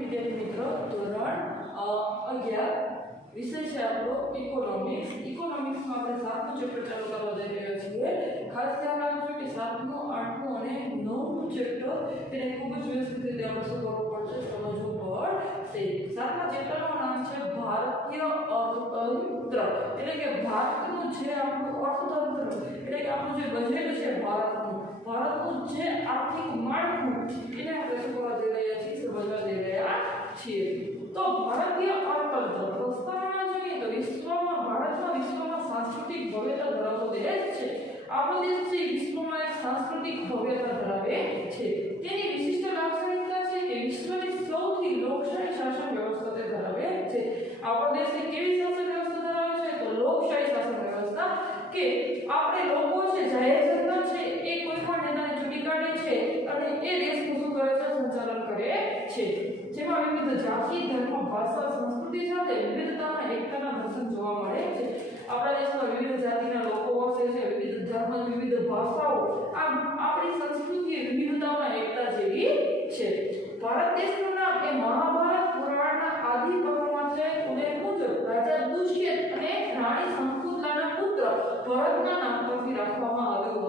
વિદ્યાર્થી મિત્રો ધોરણ 11 વિષય છે આપણો ઇકોનોમિક્સ. ઇકોનોમિક્સમાં આપણે 7મું ચેપ્ટર ચાલુ કરવા જઈ રહ્યા છીએ. ખાસ ધ્યાન રાખજો કે 7મું, 8મું અને 9મું ચેપ્ટર તેને ખૂબ જ વ્યવસ્થિત રીતે આપણે શું કરવું પડશે, સમજવું પડશે. 7મા ચેપ્ટરનું નામ છે ભારતીય અર્થતંત્ર, એટલે કે ભારતનું જે આપણું અર્થતંત્ર, એટલે કે આપણું જે બજેટ છે ભારતનું જે આર્થિક માળખું એને આપણે શું કરવા જઈ રહ્યા છીએ, સમજવા જઈ રહ્યા છીએ. તો ભારતીય અર્થતંત્ર પ્રસ્તાવના જોઈએ તો વિશ્વમાં સાંસ્કૃતિક ભવ્યતા ધરાવતો દેશ છે. આપણો દેશ છે વિશ્વમાં એક સાંસ્કૃતિક ભવ્યતા ધરાવે છે. તેની વિશિષ્ટ લાક્ષણિકતા છે કે વિશ્વની સૌથી લોકશાહી શાસન વ્યવસ્થા તે ધરાવે છે. આપણો દેશ કેવી શાસન વ્યવસ્થા ધરાવે છે તો લોકશાહી શાસન વ્યવસ્થા, કે આપણે લોકો છે જાહેર જનતા છે એ કોઈ પણ નેતાને ચૂંટી કાઢે છે અને એ દેશનું શું કરે છે, સંચાલન કરે છે. જેમાં વિવિધ જાતિ, ધર્મ, ભાષા, સંસ્કૃતિ સાથે વિવિધતામાં એકતાના દર્શન જોવા મળે છે. આપણા દેશમાં વિવિધ જાતિના લોકો વસે છે, વિવિધ ધર્મ, વિવિધ ભાષાઓ, આમ આપણી સંસ્કૃતિ વિવિધતામાં એકતા જેવી છે. ભારત દેશનું નામ એ મહાભારત પુરાણના આદિ પર્વમાં છે ઉલ્લેખ મુજબ રાજા દુષ્યંત અને રાણી શંકુતલાના પુત્ર ભરતના નામ પરથી રાખવામાં આવ્યું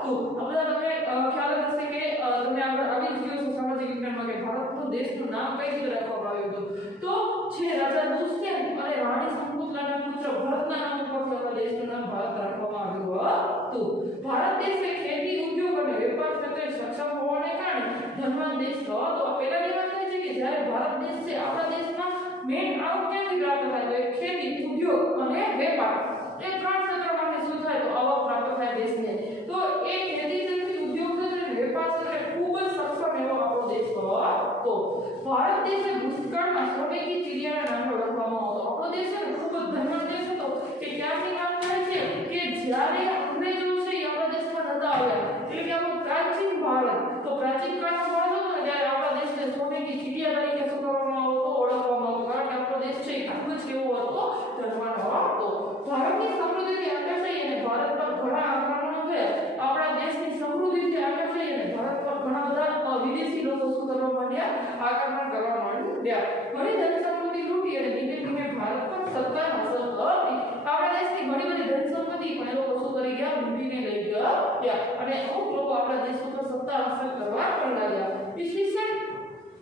હતું. આ બધા તમને ખ્યાલ હશે કે તમને આગળ આવી જ ગયું છે સામાજિક વિજ્ઞાનમાં કે ભારતનું દેશનું નામ કઈ રીતે રાખવામાં આવ્યું હતું. તો જે રાજા દુષ્યંત અને રાણી શંકુતલાના પુત્ર ભરતના નામ પરથી આપણા દેશનું નામ ભારત રાખવામાં આવ્યું હતું. ભારત દેશ એ ખેતી, ઉદ્યોગ અને વેપાર ક્ષેત્રે સક્ષમ હોવાને કારણે ધનવાન દેશ હતો. પહેલાની વાત એ છે કે જ્યારે ભારત દેશ છે આપણા દેશમાં મેઇન આવક ક્યાંથી પ્રાપ્ત થાય તો ખેતી, ઉદ્યોગ અને વેપાર, એ ત્રણ ક્ષેત્રમાંથી શું થાય તો આવક પ્રાપ્ત થાય દેશને. તો એ ખેતી ક્ષેત્રે, ઉદ્યોગ ક્ષેત્રે અને વેપાર ક્ષેત્રે ખૂબ જ સક્ષમ એવો આપણો દેશ હતો. ભારત દેશ એ ભૂતકાળમાં સોનેરી ચિડિયાના નામે ઓળખવામાં આવતો. આપણો દેશ છે ખૂબ જ ધનવાન દેશ હતો. કે ક્યાંથી નામ થાય છે કે જ્યારે અંગ્રેજો છે એ આપણા દેશમાં નતા આવ્યા, એટલે કે આપણો પ્રાચીન ભારત, તો પ્રાચીન કાળનો ભારત હતો ને ત્યારે આપણા દેશને સોનેરી ચિડિયા તરીકે શું કરવામાં આવતો, ઓળખવામાં આવતો, કારણ કે આપણો દેશ છે એ ખૂબ જ કેવો હતો, ધનવાન હતો. ભારતની સમૃદ્ધિથી આકર્ષાઈ અને ભારત પર ઘણા આક્રમણો થયા. આપણા દેશની સમૃદ્ધિથી આકર્ષાઈ અને ભારત પર ઘણા બધા વિદેશી લોકો શું કરવા માંડ્યા, આક્રમણ કરવા માંડ્યા. ઘણી ધન સંપત્તિ લૂંટી અને ધીમે ધીમે ભારત પર સત્તા હાંસલ કરી. આપણા દેશની ઘણી બધી ધન સંપત્તિ પણ એ લોકો શું કરી ગયા, લૂંટીને લઈ ગયા અને અમુક લોકો આપણા દેશ ઉપર સત્તા હાંસલ કરવા પણ લાગ્યા. ઈસવીસન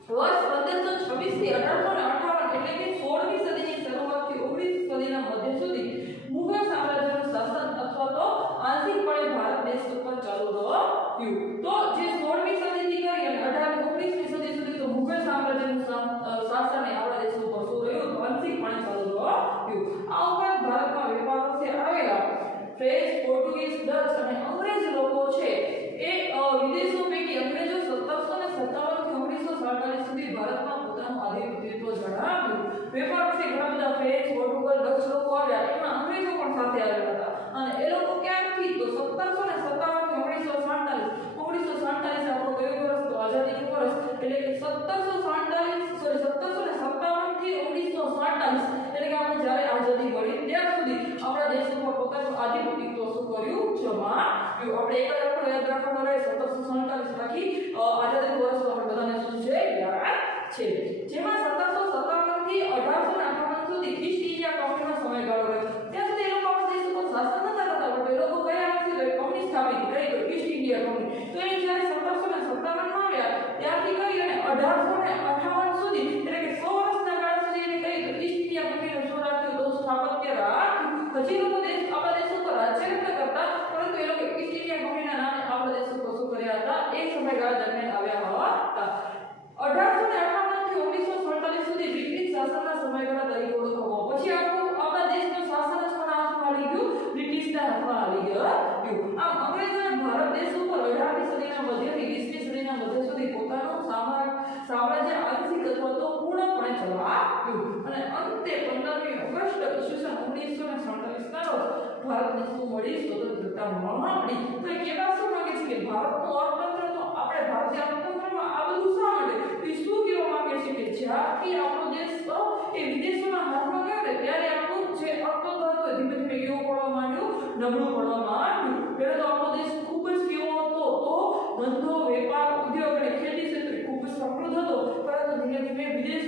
વર્ષ 1526 થી 1858 એટલે કે 16મી સદીની શરૂઆતથી 19મી સદીના મધ્ય સુધી મુઘલ સામ્રાજ્યનું શાસન અથવા તો આંશિકપણે ભારત દેશ ઉપર ચાલુ રહ્યું. તો જે 16મી સદીથી કરી અને 19મી સદી સુધી તો મુઘલ સામ્રાજ્યનું શાસન એ આપણા દેશ ઉપર શું રહ્યું, આંશિકપણે ચાલુ રહ્યું. આ ઉપરાંત ભારતમાં વેપારો છે આવેલા ફ્રેન્ચ, પોર્ટુગીઝ, ડચ અને અંગ્રેજ લોકો છે એ વિદેશો પૈકી અંગ્રેજો 1757 થી 1947 સુધી ભારતમાં પોતાનું આધિપત્ય જણાવ્યું. વેપાર છે ઘણા બધા ફ્રેન્ચ, પોર્ટુગલ, ડચ લોકો આવ્યા, એમાં અંગ્રેજો પણ સાથે આવ્યા હતા. અને એ લોકો ક્યાંથી તો 1757 થી 1947 આપણો કયો વર્ષ તો આઝાદીનું વર્ષ, એટલે કે 1757 થી 1947 એટલે કે આપણે જ્યારે આઝાદી મળી ત્યાર સુધી આપણા દેશ ઉપર પોતાનું આધિપત્ય શું કર્યું, જમાવ્યું. આપણે એક જ આંકડો યાદ રાખવાનો રહે, 1747 રાખી આઝાદીનું વર્ષ આપણે બધાને શું છે યાદ છે. જેમાં 1757 થી 1858 સુધી ઈસ્ટ ઇન્ડિયા કંપનીનો સમયગાળો રહ્યો. ત્યાં સુધી એ લોકો આપણા દેશ ઉપર શાસન નતા કરતા, પણ એ લોકો કયા નથી કંપની સ્થાપિત કરી તો ઈસ્ટ ઇન્ડિયા કંપની. તો એ જ્યારે 1757 માં આવ્યા ત્યારથી કરી અને 1858 સુધી એટલે કે 100 વર્ષના કાળ સુધી એને કરી તો ઈસ્ટ ઇન્ડિયા કંપનીનું શું રાખ્યું તો સ્થાપત્ય રાખ્યું. હજી લોકો દેશ આપણા દેશ ઉપર રાજ્ય નતા કરતા, પરંતુ એ લોકો ઈસ્ટ ઇન્ડિયા કંપનીના નામે આપણા દેશ ઉપર શું કર્યા હતા, એક સમયગાળા દરમિયાન આવ્યા હતા. 1858 થી 1947 સુધી બ્રિટિશ શાસનના સમયગાળા તરીકે ઓળખવામાં. પછી આપણા દેશનું શાસન જ કોના હાથમાં આવી ગયું, બ્રિટિશના હાથમાં આવી ગયું. આમ અંગ્રેજોએ ભારત દેશ ઉપર 18મી સદીના મધ્યથી 20મી સદીના મધ્ય સુધી પોતાનું સામ્રાજ્ય આંશિક અથવા તો પૂર્ણપણે ચલાવ્યું. અને અંતે 15મી ઓગસ્ટ ઈસવીસન 1947 ના રોજ ભારતને શું મળી, સ્વતંત્રતા મળી. તો એ કેવા શું માંગે છે કે ભારતનું અર્થતંત્ર, તો આપણે ભારતીય અર્થતંત્રમાં આ બધું શા માટે શું કહેવા માંગે છે કે જ્યારથી આપણો દેશ એ વિદેશોના હાથમાં ગયો ને ત્યારે આપણું જે અર્થતંત્ર હતું ધીમે ધીમે કેવું પડવા માંડ્યું, નબળું પડવા માંડ્યું. પહેલા તો આપણો દેશ ખૂબ જ કેવો હતો, તો ધંધો, વેપાર, ઉદ્યોગ અને ખેતી ક્ષેત્રે ખૂબ જ સમૃદ્ધ હતો, પરંતુ ધીમે ધીમે વિદેશ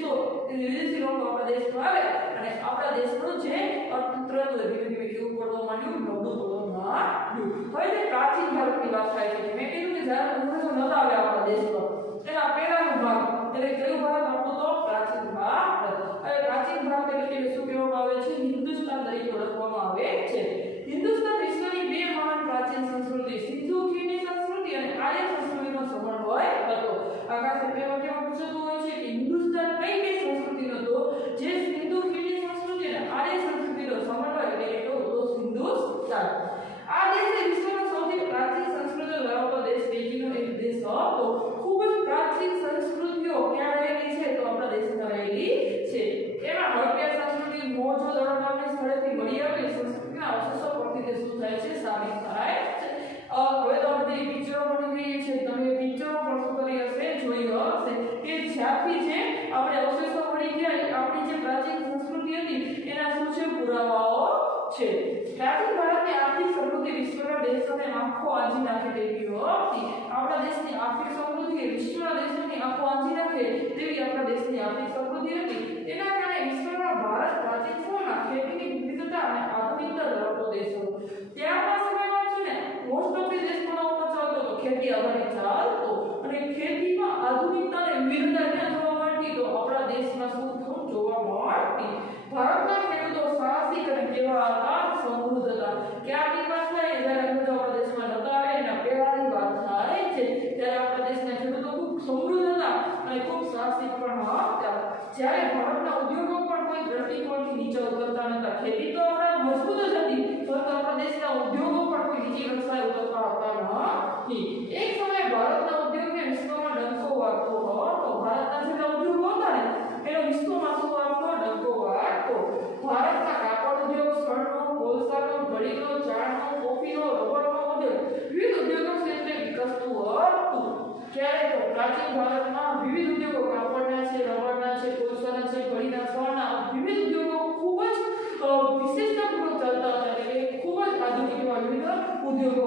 વિદેશી લોકો આપણા દેશમાં આવે અને આપણા દેશનું જે અર્થતંત્ર ધીમે ધીમે કેવું પડવા માંડ્યું, નબળું પડવા માંડ્યું. હવે જે પ્રાચીન ભારતની વાત થાય છે, મેં કીધું કે જ્યારે અંગ્રેજો નતા આવ્યા આપણા દેશમાં એના પહેલાનો ભાગ એટલે કયું ભારત આપણું તો પ્રાચીન ભારત. હવે પ્રાચીન ભારત એટલે શું કહેવામાં આવે છે? હિન્દુસ્તાન તરીકે ઓળખવામાં આવે છે. હિન્દુસ્તાન વિશ્વની બે મહાન પ્રાચીન સંસ્કૃતિ સિંધુ ખીણની સંસ્કૃતિ અને આર્ય સંસ્કૃતિનો સમન્વય હતો. આખા પેપરમાં પૂછાતું હોય છે કે હિન્દુસ્તાન કઈ બે સંસ્કૃતિનો હતો? જે સિંધુ ખીણની સંસ્કૃતિ અને આર્ય સંસ્કૃતિનો સમન્વય એટલે હતો હિન્દુસ્તાન. આ દેશ વિશ્વનો સૌથી પ્રાચીન સંસ્કૃતિઓ ધરાવતો દેશ પૈકીનો એક દેશ હતો. ખૂબ જ પ્રાચીન સંસ્કૃતિઓ ક્યાં રહેલી છે? તો આપણા દેશમાં રહેલી છે. એમાં હડપ્પા સંસ્કૃતિ મોહેંજો-દડો નામના સ્થળેથી મળી આવેલી સંસ્કૃતિના અવશેષો પરથી તે શું થાય છે? સાબિત થાય છે. હવે તો બધી પિક્ચરો બની ગઈ છે, તમે પિક્ચરો પણ શું કરી હશે? જોઈ હશે કે જ્યાંથી જે આપણે અવશેષો મળી ગયા આપણી જે પ્રાચીન સંસ્કૃતિ હતી એના શું છે? પુરાવાઓ છે. પ્રાચીન ભારતની આર્થિક સમૃદ્ધિ વિશ્વના દેશોને આંખો આંજી નાખે તેવી હતી. આપણા દેશની આર્થિક સમૃદ્ધિ વિશ્વના દેશોની આંખો આંજી નાખે તેવી આપણા દેશની આર્થિક સમૃદ્ધિ હતી. તેના કારણે વિશ્વમાં ભારત પ્રાચીન સમયમાં ખેતીની વિવિધતા અને આધુનિકતા ધરાવતો દેશ હતો. ત્યારના સમયમાં છે ને મોસ્ટ ઓફ ધી દેશ પણ ઉપર ચાલતો હતો, ખેતી આધારિત ચાલતો અને ખેતીમાં આધુનિકતા અને વિવિધતા ક્યાં જોવા મળતી? તો આપણા દેશમાં શું જોવા મળતી? ભારતના ખેડૂતો સાહસિક અને કેવા હતા? સમૃદ્ધ હતા. ક્યારની વાત થાય જ્યારે અંગ્રેજો આપણા દેશમાં નતા આવે એના પહેલાની વાત થાય છે ત્યારે આપણા દેશના ખેડૂતો ખૂબ સમૃદ્ધ હતા અને ખૂબ સાહસિક પણ હતા. જ્યારે ભારતના ઉદ્યોગો પણ કોઈ દ્રષ્ટિકોણથી નીચે ઉતરતા નતા. ખેતી તો આપણા મજબૂત જ હતી પરંતુ આપણા દેશના ઉદ્યોગો પણ કોઈ નીચી કક્ષાએ ઉતરતા હતા નથી. એક સમયે ભારતના ઉદ્યોગને વિશ્વમાં ડંકો વાગતો હતો. ભારતના જેટલા ઉદ્યોગો હતા ને એનો વિશ્વમાં શું વાગતો? ડંકો વાગતો. ભારતના કાપડ ઉદ્યોગ, સ્વર્ણનો, કોલસાનો, ઘડીનો, ચાનો, કોફીનો, રબરનો ઉદ્યોગ વિવિધ ઉદ્યોગો ક્ષેત્રે વિકસતું હતું. ક્યારે તો પ્રાચીન ભારતમાં વિવિધ ઉદ્યોગો કાપડના છે, રબરના છે, કોલસાના છે, ઘડીના, સ્વર્ણના વિવિધ ઉદ્યોગો ખૂબ જ વિશેષતાપૂર્વક ચાલતા હતા એટલે ખૂબ જ આધુનિક એવા વિવિધ ઉદ્યોગો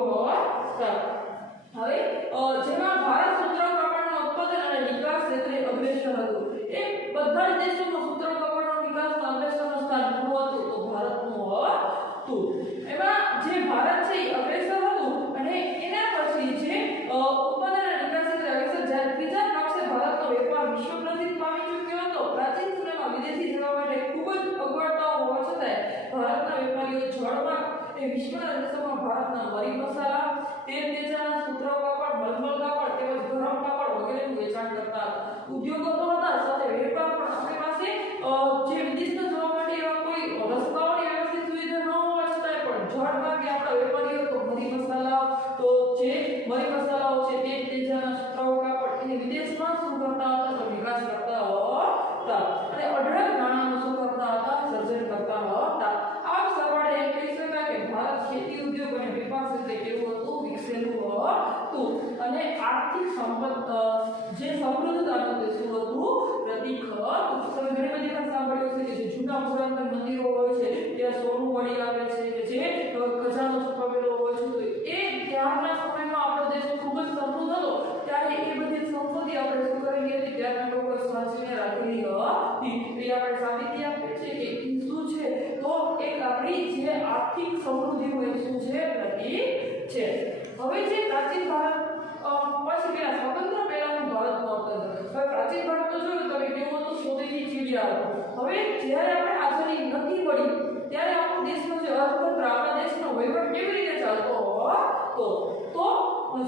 હતા. હવે જેમાં ભારત સૂત્ર કાપડના ઉત્પાદન અને નિકાસ ક્ષેત્રે અગ્રેસર હતું. એ બધા જ દેશોમાં સૂત્ર કાપડના નિકાસમાં અગ્રેસરનું સ્થાન હતું તો ભારતનું હતું. એમાં જે ભારત છે એ અગ્રેસર હતું અને એના પછી જે ઉત્પાદન અને નિકાસ ક્ષેત્રે અગ્રેસર જ્યારે ત્રીજા નકશે ભારતનો વેપાર વિશ્વ પ્રસિદ્ધ પામી ચૂક્યો હતો. પ્રાચીન સમયમાં વિદેશી જવા માટે ખૂબ જ અગવડતાઓ હોવા છતાં ભારતના વેપારીઓ જળમાં એ વિશ્વના દેશોમાં ભારતના મરી મસાલા, તેલ તેજાના, સૂત્ર કાપડ, મલમલ કાપડ તેમજ ગરમ કાપડ વગેરેનું વેચાણ કરતા હતા. ઉદ્યોગો તો હતા સાથે વેપાર પણ. આપણી પાસે જે વિદેશમાં જવા માટે એવા કોઈ રસ્તાઓની વ્યવસ્થિત સુવિધા ન હોવા છતાં પણ જળ માર્ગે આપણા વેપારીઓ તો મરી મસાલા તો જે મરી મસાલાઓ છે તેલ તેજાના, સૂત્ર કાપડ એ વિદેશમાં શું કરતા હતા? તો વિકાસ કરતા હતા અને અઢળક નાણાંનું શું કરતા હતા? સર્જન કરતા હતા. આમ સરવાળે એમ કહી શકાય કે ભારત ખેતી ઉદ્યોગ અને વેપાર ક્ષેત્રે કેવું હતું? વિકસેલું હતું અને આર્થિક સંપત્તિ જે સમૃદ્ધતાનું તે શું હતું? પ્રતીક હતું. તમે ઘણી બધી વાત સાંભળ્યું છે કે જે જૂના પુરાતન મંદિરો હોય છે ત્યાં સોનું મળી આવે છે કે જે ખજાનો છુપાવેલો હોય છે તો એ ત્યારના સમયમાં આપણો દેશ ખૂબ જ સમૃદ્ધ હતો ત્યારે એ બધી સંપત્તિ આપણે શું કરેલી હતી? ત્યારના લોકો સાચવીને રાખેલી હતી. એ આપણે સાબિતી આપે છે કે શું છે? તો એક આપણી જે આર્થિક સમૃદ્ધિનું એક શું છે? પ્રતીક છે. હવે જે પ્રાચીન ભારત પછી પેલા સ્વતંત્ર પહેલાનું ભારતનું અર્થતંત્ર. હવે પ્રાચીન ભારત તો જોયું તમે કેવું હતું? સોનેરી ચીડિયા હતું. હવે જ્યારે આપણે આઝાદી નથી પડી ત્યારે આપણો દેશનો જે અર્થતંત્ર આપણા દેશનો વહીવટ કેવી રીતે ચાલતો હતો? તો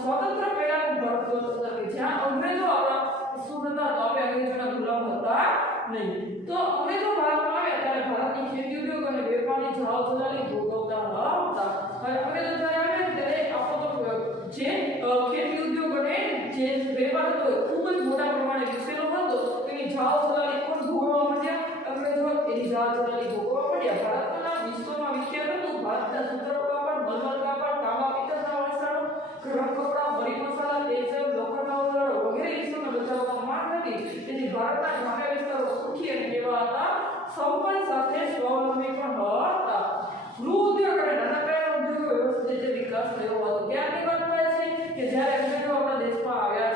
સ્વતંત્ર પહેલાનું ભારતનું અર્થતંત્ર જ્યાં અંગ્રેજો આપણા શું હતા? તો આપણે અંગ્રેજોના ગુલામ હતા નહીં. તો અંગ્રેજો ભારતમાં આવ્યા ત્યારે ભારતની ખેતી ઉદ્યોગ અને વેપારની જાળ જલાલી ભોગવતા હતા. હવે અંગ્રેજો જ્યારે આવ્યા ત્યારે આપણો તો જે ખેતી ઉદ્યોગ અને જે વેપાર હતો ખૂબ જ મોટા પ્રમાણે વિકસેલો હતો. એની જાળ જલાલી પણ ભોગવવા માંડ્યા અંગ્રેજો. એની જાળ જલાલી ભોગવવા માંડ્યા. ભારતનું નામ વિશ્વમાં વિખ્યાત હતું. ભારતના સૂત્ર કાપડ, મલમલ કાપડ, તાંબા પિત્તળના વાસણો, ગરમ કપડા, મરી મસાલા, તેલ, લોખંડના ઓજારો વગેરે વિશ્વમાં બચાવવામાં માંગ હતી. તેથી ભારતના ગ્રામ્ય વિસ્તારો સુખી અને કેવા હતા? સંપન્ન સાથે સ્વાવલંબી પણ હતા. ગૃહ ઉદ્યોગ અને નાના પાયાના ઉદ્યોગો વ્યવસ્થિત રીતે વિકાસ થયો હતો. ક્યારની વાત થાય છે કે જ્યારે અંગ્રેજો આપણા દેશમાં આવ્યા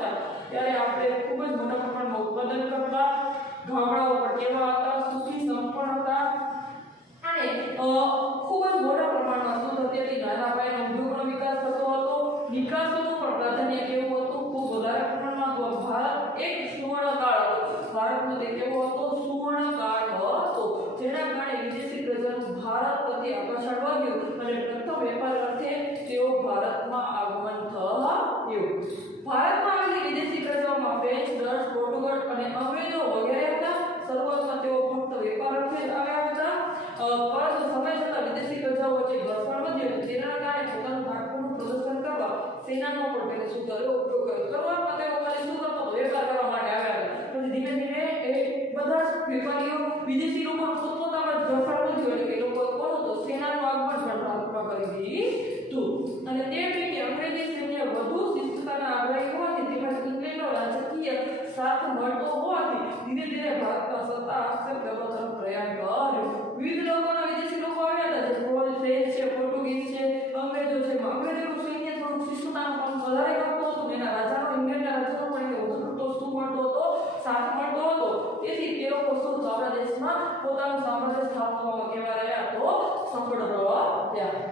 છે ત્યારે આપણે ખૂબ જ મોટા પ્રમાણમાં ઉત્પાદન કરતા ગામડાઓ પણ કેવા હતા, સુખી સંપન્ન હતા અને ખૂબ જ મોટા પ્રમાણમાં શુદ્ધ હત્યાથી નાના પાયાનો ઉદ્યોગનો વિકાસ થતો હતો. નિકાસનું પણ પ્રાધાન્ય કેવું હતું, ખૂબ વધારે પ્રમાણમાં. તો ભારત એક સુવર્ણકાળ હતો. ભારતનો તે કેવો હતો, સુવર્ણકાળ હતો, જેના કારણે વિદેશી પ્રજાનું ભારત પ્રત્યે આકર્ષણ વધ્યું અને પ્રથમ વેપાર અર્થે તેઓ ભારતમાં આગમન થયું. ભારતમાં આવેલી વિદેશી પ્રજાઓમાં ફ્રેન્ચ, ડચ, પોર્ટુગલ અને અંગ્રેજો વગેરે હતા. શરૂઆતમાં તેઓ ફક્ત વેપાર અર્થે જ આવ્યા હતા, પરંતુ સમય જતાં વિદેશી પ્રજાઓ વચ્ચે ઘર્ષણ વધ્યું. જેના કારણે પોતાનું ધાકનું પ્રદર્શન કરવા સેનાનો પણ તેને શું કર્યો, ઉપયોગ કર્યો. શરૂઆતમાં તેઓ ખાલી શું કરતો, વેપાર કરવા માટે આવ્યા હતા. પછી ધીમે ધીમે એ બધા જ વેપારીઓ વિદેશી લોકો પોતપોતામાં ઘર્ષણ વધ્યું એટલે કે લોકો કોનું તો સેનાનું આગમન પણ ભારતમાં કરી દીધું. અને તે પૈકી અંગ્રેજી સૈન્ય વધુ શિસ્તતાના આગ્રહી હોવાથી તેમજ ઇંગ્લેન્ડનો રાજકીય સાથ મળતો હોવાથી ધીરે ધીરે ભારતમાં સત્તા હસ્તક્ષેપ કરવા તરફ પ્રયાણ કર્યું. વિવિધ લોકોના વિદેશી લોકો આવ્યા હતા, જે ફ્રેન્ચ છે, પોર્ટુગીઝ છે, અંગ્રેજો છે. અંગ્રેજોનું સૈન્ય થોડું શિસ્તતાનું કામ વધારે કરતું હતું. એના રાજાનો, ઇંગ્લેન્ડના રાજાનો પણ એને વધુ પડતો શું મળતો હતો, સાથ મળતો હતો. તેથી તેઓ શું આપણા દેશમાં પોતાનું સામ્રાજ્ય સ્થાપવામાં કેવા રહ્યા, તો સફળ રહ્યા.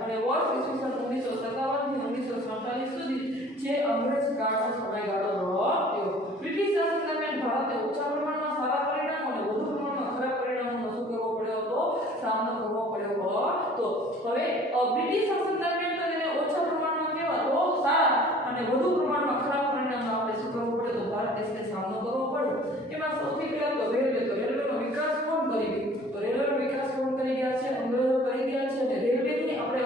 અને વર્ષ ઈસવીસન 1957 થી 1947 સુધી જે અંગ્રેજ કાળનો સમયગાળો રહ્યો. બ્રિટિશ શાસન દરમિયાન ભારતે ઓછા પ્રમાણમાં સારા પરિણામો અને વધુ પ્રમાણમાં ખરાબ પરિણામોનો શું કરવો પડ્યો હતો, સામનો કરવો પડ્યો હતો. હવે બ્રિટિશ શાસન દરમિયાન તો તેને ઓછા પ્રમાણમાં કેવા તો સારા અને વધુ પ્રમાણમાં ખરાબ પરિણામો આપણે શું કરવું પડે, તો ભારત દેશને સામનો કરવો પડ્યો. એમાં સૌથી પહેલા તો રેલવેનો વિકાસ કોણ કરી ગયું, તો રેલવેનો વિકાસ કોણ કરી ગયા છે, અંગ્રેજો કરી ગયા છે. અને રેલવેની આપણે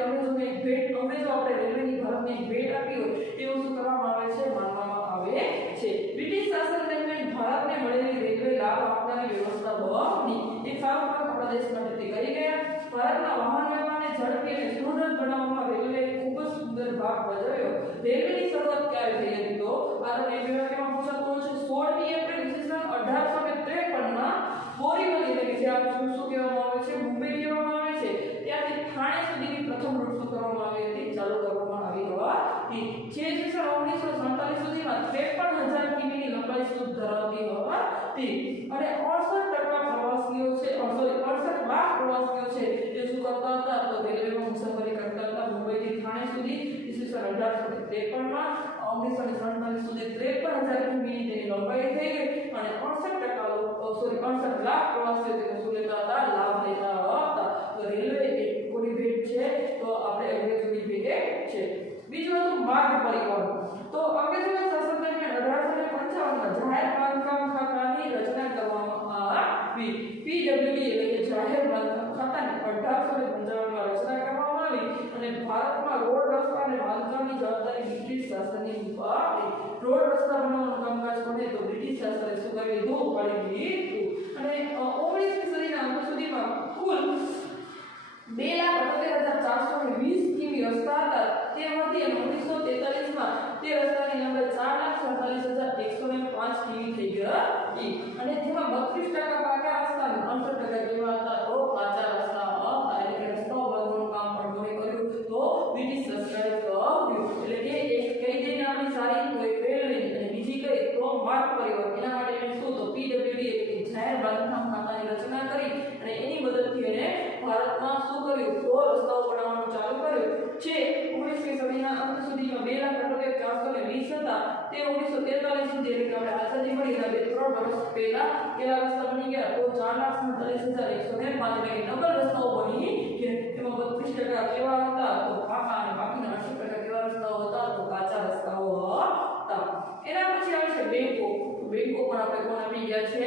અંગ્રેજો આપણે રેલવેની ભારતને ભેટ આપી હોય એવું શું કરવામાં આવે છે, માનવામાં આવે છે. બ્રિટિશ શાસન દરમિયાન ભારતને મળેલી રેલવે લાભ આપનારી વ્યવસ્થા બની એક સારું કામ આપણા દેશ માટે તે કરી ગયા. ભારતના વાહન વ્યવહારને ઝડપી અને સુરક્ષિત બનાવવામાં રેલવે ખૂબ જ સુંદર ભાગ ભજવ્યો. રેલવેની શરૂઆત ક્યારે થઈ હતી, તો આ તમને વિભાગમાં પૂછાતું હોય છે. 16મી એપ્રિલ ઈસવીસન 1853માં બોરીવલી એટલે કે જે આપણે શું કહેવામાં આવે છે, મુંબઈ કહેવામાં આવે છે, ત્યાંથી ઠાણે સુધીની પ્રથમ રૂટ શું કરવામાં આવી હતી, ચાલુ કરવામાં આવી હતી. જે ઈસવીસન 1947 સુધીમાં 53,000 કિમીની લંબાઈ સુધી ધરાવતી હતી. અને 68% પ્રવાસીઓ છે, 68 લાખ પ્રવાસીઓ છે એ શું કરતા હતા, તો રેલવેમાં મુસાફરી કરતા હતા. મુંબઈથી ઠાણે સુધી ઈસવીસન 1853માં 1947 સુધી 53,000 કિમીની તેની લંબાઈ થઈ ગઈ અને 68 લાખ પ્રવાસીઓ તેનો શું લેતા હતા, લાભ લેતા હતા. તો રેલવે એક કોની ભેટ છે, તો આપણે અંગ્રેજોની ભેટ છે. બીજું હતું માર્ગ પરિવહન. તો અંગ્રેજોના શાસન દરમિયાન 1855માં જાહેર બાંધકામ ખાતાની રચના કરવામાં આવી. PWD એટલે કે જાહેર બાંધકામ ખાતાની 1855માં રચના કરવામાં આવી અને ભારતમાં રોડ રસ્તા અને બાંધકામની જવાબદારી બ્રિટિશ શાસનની હતી. રોડ રસ્તા બનાવવાનું કામકાજ કોને, તો બ્રિટિશ શાસને શું કરી લીધું, ઉપાડી લીધું. અને 19મી સદીના અંત સુધીમાં કુલ 2,78,420 કિમી રસ્તા હતા. તેમાંથી 1943માં તે રસ્તાની લંબાઈ 4,47,105 કિમી થઈ ગઈ અને જેમાં 32% પાકા રસ્તા અને 68% કેવા હતા, તો કાચા રસ્તા હતા. એટલે કે રસ્તાઓ બનાવવાનું કામ પણ કોણે કર્યું, તો બ્રિટિશ સરકારે કર્યું. એટલે કે એક કઈ જઈને આપણી સારી તો એક રેલવે અને બીજી કઈ તો માર્ગ પરિવહન. એના માટે એને શું, તો PWD એટલે કે જાહેર બાંધકામ ખાતાની રચના કરી અને એની મદદથી એને ભારતમાં શું કર્યું, તો રસ્તાઓ બનાવવાનું ચાલુ કર્યું. જે 19મી સદીના અંત સુધીમાં 2,78,420 હતા. તે 1943 સુધી એટલે કે આપણે આઝાદી મળી એના 2-3 વર્ષ પહેલા કેવા રસ્તા બની ગયા, તો 4,47,105 એટલે કે ડબલ રસ્તાઓ બની ગયા. એમાં 32% કેવા હતા, તો પાકા અને બાકીના 80% કેવા રસ્તાઓ હતા, તો કાચા રસ્તાઓ હતા. એના પછી આવે છે બેંકો. બેંકો પણ આપણે કોણ આપી ગયા છે,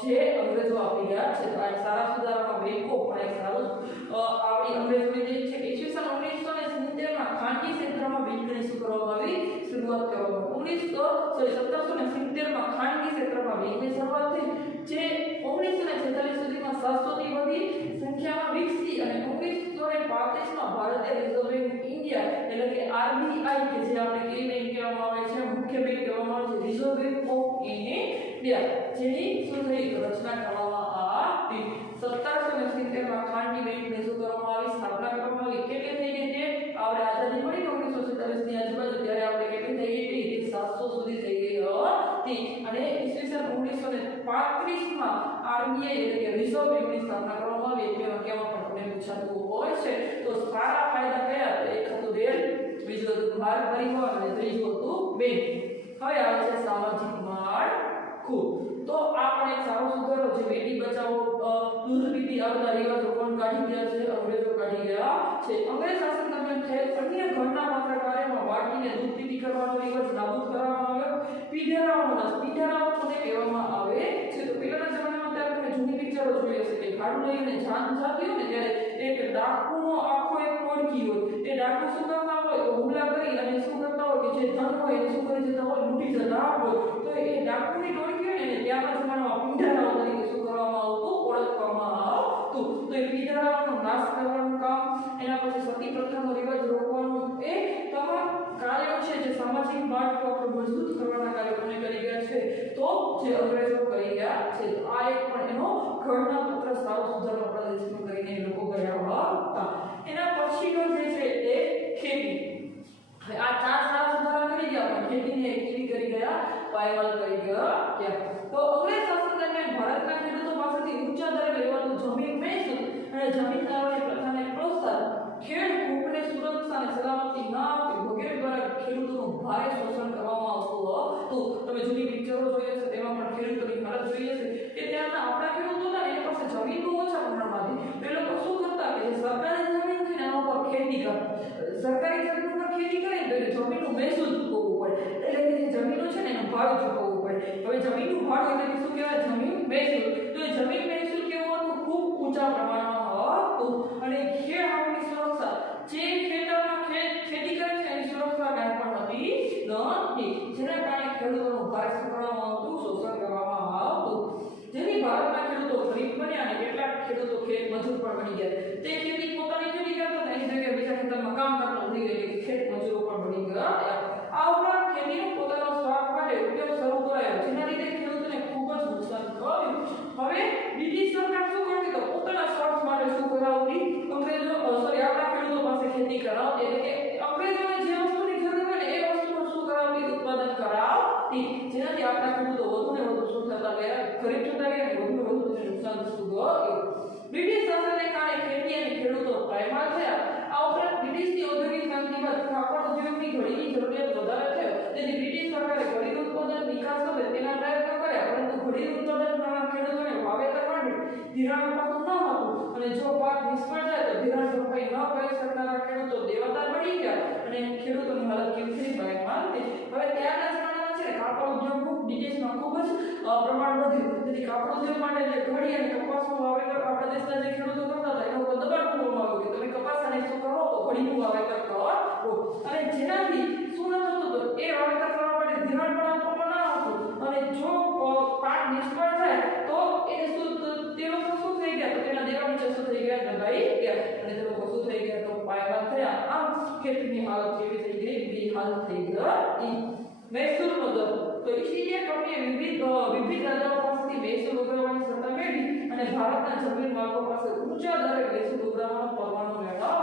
જે અંગ્રેજો આપી ગયા છે. તો આ સારા સુધારામાં બેંકો પણ એક સારું આપણી અંગ્રેજોની જે છે. ઈસવીસન 1970માં ખાનગી ક્ષેત્રમાં બેંકની શું કરવામાં આવી, શરૂઆત કરવામાં આવી. 1770માં ખાનગી ક્ષેત્રમાં બેંકની શરૂઆત થઈ, જે 1946 સુધીમાં 700 થી વધી સંખ્યામાં વિકસી અને 1935માં ભારતીય રિઝર્વ બેંક ઇન્ડિયા એટલે કે RBI કે જે આપણે કેવી બેંક કહેવામાં આવે છે, મુખ્ય બેંક કહેવામાં આવે છે, રિઝર્વ બેંક ઓફ ઇન્ડિયા, જેની શું થઈ રચના કરવામાં આવી. 1770માં ખાનગી બેંકની શું કરવામાં આવી, સ્થાપના કરવામાં આવી. કેટલી થઈ ગઈ છે, આપણે આઝાદી મળી 1947 ની આજુબાજુ ત્યારે આપણે કેટલી થઈ ગઈ હતી, 700 સુધી થઈ ગઈ હતી. અને ઈસવીસન 1945 1935માં આરબીઆઈ એટલે કે રિઝર્વ બેંકની સ્થાપના કરવામાં આવી એટલે કેવા પણ પૂછાતું હોય છે તો સારા ફાયદા કયા તો એક હતું રેલ, બીજું હતું માર્ગ પરિવહન અને ત્રીજું હતું બેંક. હવે આવે છે સામાજિક માળખું. તો આ પણ એક સારો સુધારો છે. બેટી બચાવો દૂધ પીતી આવતા રિવાજો કોણ કાઢી ગયા છે? અંગ્રેજો કાઢી ગયા છે. અંગ્રેજ શાસન દરમિયાન થયેલ અન્ય ઘરના માત્ર કાર્યમાં બાળકીને દૂધ પીતી કરવાનો રિવાજ નાબૂદ કરવામાં આવ્યો. પીઢારાઓને કહેવામાં આવે છે. તો પહેલાના જમાનામાં ત્યારે તમે જૂની પિક્ચરો જોઈ હશે કે ગાડું લઈને જાન જાતી હોય ને ત્યારે એક ડાકુનો આખો એક ટોળકી હોય. એ ડાકુ શું કરતા હોય તો હુમલા કરી અને શું કરતા હોય કે જે ધન હોય એ શું કરી જતા હોય લૂંટી જતા હોય. તો એ ડાકુની ટોળકી હોય ને ત્યારના જમાનામાં પીઢારાઓ તરીકે શું કરવામાં આવતું ઓળખવામાં આવતું. તો એ પીઢારાઓનો નાશ કરવાનું કામ, એના પછી સતી પ્રથાનો રિવાજ રોકવાનું, એ તમામ કાર્યો છે જે સામાજિક માળખું આપણે મજબૂત કરવાના કાર્યો કોને કરી ગયા છે તો જે અંગ્રેજો કરી ગયા છે. તો આ એક પણ એનો ઘરના પુત્ર સારો સુધારો આપણા દેશમાં કરીને એ લોકો ગયા હતા. એના પછીનો જે છે તે ખેતી. હવે આ ચાર સારા સુધારા કરી ગયા પણ ખેતીને કેવી કરી ગયા? પાયમાલ કરી ગયા. તો અંગ્રેજ શાસન દરમિયાન ભારતના ખેડૂતો પાસેથી ઊંચા દરે લેવાતું જમીન મહેસૂલ અને જમીન દાવાની પ્રથાને પ્રોત્સાહન, ખેડ ભૂખને સુરક્ષા અને સલામતી ન આપી વગેરે દ્વારા ખેડૂતોનું ભારે શોષણ કરવામાં આવતું હતું. તમે જૂની પિક્ચરો જોઈએ છે તેમાં પણ ખેડૂતોની હાલત જોઈએ છે કે ત્યાંના આપણા ખેડૂતો હતા એની પાસે જમીન બહુ ઓછા પ્રમાણમાં હતી. એ લોકો શું કરતા કે જે સરકારી જમીન છે એના ઉપર ખેતી કરતા. સરકારી જમીન ઉપર ખેતી કરે તો એને જમીનનું મહેસૂલ ચૂકવવું પડે, એટલે કે જે જમીનો છે ને એનું ભાડું ચૂકવવું પડે. હવે જમીનનું ભાડું એટલે શું કહેવાય? જમીન મહેસૂલ. તો એ જમીન મહેસૂલ કેવું હતું? ખૂબ ઊંચા પ્રમાણમાં હતું. અને ખેડ હકની સુરક્ષા, જે ખેતરમાં ખેતી કરે છે એની સુરક્ષા કાંઈ પણ હતી નથી, જેના કારણે ખેડૂતોનું ભારે શું કરવામાં આવતું? શોષણ કરવામાં આવતું. જેથી ભારતના ખેડૂતો ગરીબ બન્યા અને કેટલાક ખેડૂતો ખેત મજૂર પણ બની ગયા. તે ખેતી પોતાની ખેતી કરતા હતા એની જગ્યાએ બીજા ખેતરમાં કામ કરતા થઈ ગયા, ખેત મજૂરો પણ બની ગયા. આ ઉપરાંત ખેતીનો પોતાનો સ્વાર્થ માટે ઉપયોગ શરૂ કરાયો, જેના લીધે ખેડૂતોને ખૂબ જ નુકસાન થયું. હવે બ્રિટિશ સરકાર શું કરતી? તો પોતાના સ્વાર્થ માટે શું કરાવતી? આપણા ખેડૂતો પાસે ખેતી કરાવતી, એટલે કે અંગ્રેજોને જે વસ્તુની જરૂર હોય ને એ વસ્તુનું શું કરાવતી? ઉત્પાદન કરાવતી, જેનાથી આપણા ખેડૂતો વધુ ને વધુ શું થતા ગયા? ગરીબ થતા ગયા અને વધુ ને વધુ તેને નુકસાન થતું ગયું. બ્રિટિશ શાસનને કારણે ખેતી અને ખેડૂતો પાયમાલ થયા. આ ઉપરાંત બ્રિટિશની ઔદ્યોગિક ક્રાંતિ બાદ કાપડ ઉદ્યોગની ઘડીની જરૂરિયાત વધારે થયો. તેથી બ્રિટિશ સરકારે ઘડી ઉત્પાદન વિકાસ કરે તેના પ્રયત્નો કર્યા, પરંતુ ઘડી ઉત્પાદન કરનારા ખેડૂતોને વાવેતર માટે ધિરાણ અપાતું ન હતું અને જો પાક નિષ્ફળ જાય તો ધિરાણ ભરપાઈ ન કરી શકનારા ખેડૂતો દેવાદાર બની ગયા અને ખેડૂતોની હાલત કેવી થઈ? પાયમાલ થઈ. હવે ત્યારના જમાનામાં છે ને કાપડ ઉદ્યોગનું બ્રિટિશમાં ખૂબ જ પ્રમાણ વધ્યું. તેથી કાપડ ઉદ્યોગ માટે જે ઘડી અને કપાસનું વાવેતર આપણા દેશના જે ખેડૂતો કરતા હતા એના ઉપર દબાણ મૂકવામાં આવ્યું કે તમે કપાસ અને શું કરો તો ઘડીનું વાવેતર કરો. અને જેનાથી શું ન થતું તો એ વાવેતર કરવા માટે ધિરાણ પણ આપવામાં ન આવતું અને જો પાક નિષ્ફળ થાય તો એ શું તે લોકો શું થઈ ગયા? તો તેના દેવા નીચે શું થઈ ગયા? દબાઈ ગયા અને તે લોકો શું થઈ ગયા? તો પાયમાલ થયા. આમ ખેતીની હાલત કેવી થઈ ગઈ? બેહાલ થઈ ગઈ. મહેસૂલનો દર. તો ઈસ્ટ ઇન્ડિયા કંપનીએ વિવિધ રાજાઓ પાસેથી મહેસૂલ ઉઘરાવવાની સત્તા મેળવી અને ભારતના જમીન માલિકો પાસે ઊંચા દરે મહેસૂલ ઉઘરાવવાનો પરવાનો મેળવ્યો.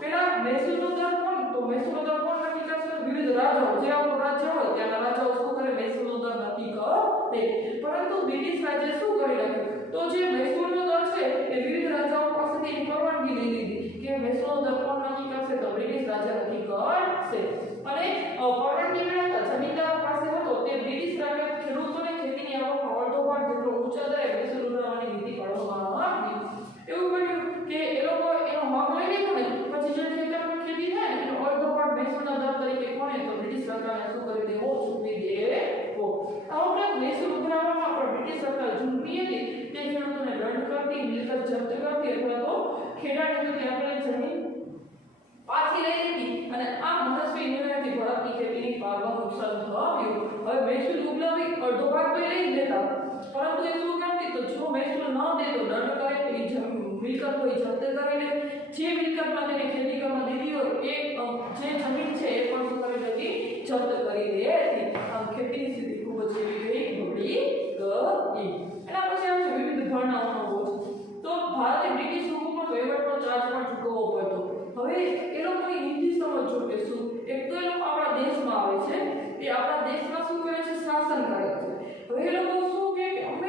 પેલા મહેસૂલનો દર કોણ? તો મહેસૂલનો દર કોણ નક્કી કરશે? વિવિધ રાજાઓ. જે આપણું રાજ્ય હોય ત્યાંના રાજાઓ શું કરે? મહેસૂલનો દર નક્કી કરે. પરંતુ બ્રિટિશ રાજ્ય શું કરી નાખ્યું? તો જે મહેસૂલનો દર છે એ વિવિધ રાજાઓ પાસેથી એની પરવાનગી લઈ લીધી કે મહેસૂલનો દર કોણ નક્કી કરશે? તો બ્રિટિશ રાજ્ય નક્કી કરશે. અને પરવાનગી મેળવતા જમીનદાર પાસે હતો તે બ્રિટિશ રાજ્ય ખેડૂતોને ખેતીની આવકનો અડધો ભાગ જેટલો ઊંચા દરે મહેસૂલ ઉઘરાવવાની નીતિ પાડવામાં આવી. એવું બન્યું કે એ લોકો એનો હક લઈ લીધો ને પછી જે ખેતરમાં ખેતી થાય એનો અડધો ભાગ મહેસૂલના દર તરીકે કોને? તો બ્રિટિશ સરકારને શું કરી દેવો? ચૂકવી દેવો. આ ઉપરાંત મહેસૂલ ઉઘરાવવામાં પણ બ્રિટિશ સરકાર ઝૂંટવી હતી. તે ખેડૂતોને દંડ કરતી, મિલકત જપ્ત કરતી અથવા તો ખેડાણીઓથી આપેલી જમીન પાછી લઈ લીધી અને આ મનસ્વી નિર્ણયથી ભારતની ખેતીની પાકમાં નુકસાન થયું. હવે મહેસૂલ ઉઘરાવી અડધો ભાગ તો લઈ લેતા, પરંતુ એ શું કરતી? તો જો મહેસૂલ ન દે તો દંડ કરે, તેની મિલકત હોય જપ્ત કરી લે. જે મિલકતમાં તેને ખેતી કરવા દીધી હોય એ જે જમીન છે એ પણ શું કરી લેતી? જપ્ત કરી લેતી. આમ ખેતીની સ્થિતિ ખૂબ જ એવી ગઈ બગડી ગઈ. એના પછી આવે છે વિવિધ ભરણાઓનો બોજ. તો ભારતે બ્રિટિશ હુકુમત વહીવટનો ચાર્જ પણ ચૂકવવો પડતો. હવે એ લોકોની હિન્દી સમજો કે શું? એક તો એ લોકો આપણા દેશમાં આવે છે, એ આપણા દેશમાં શું કરે છે? શાસન કરે છે. હવે એ લોકો શું કે અમે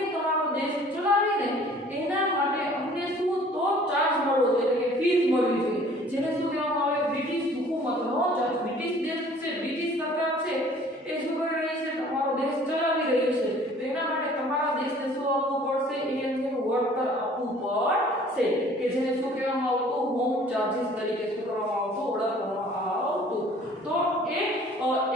છે કે જેને શું કહેવામાં આવતું હોમ ચાર્જીસ તરીકે શું કરવામાં આવતું ઓળખવામાં આવતું તો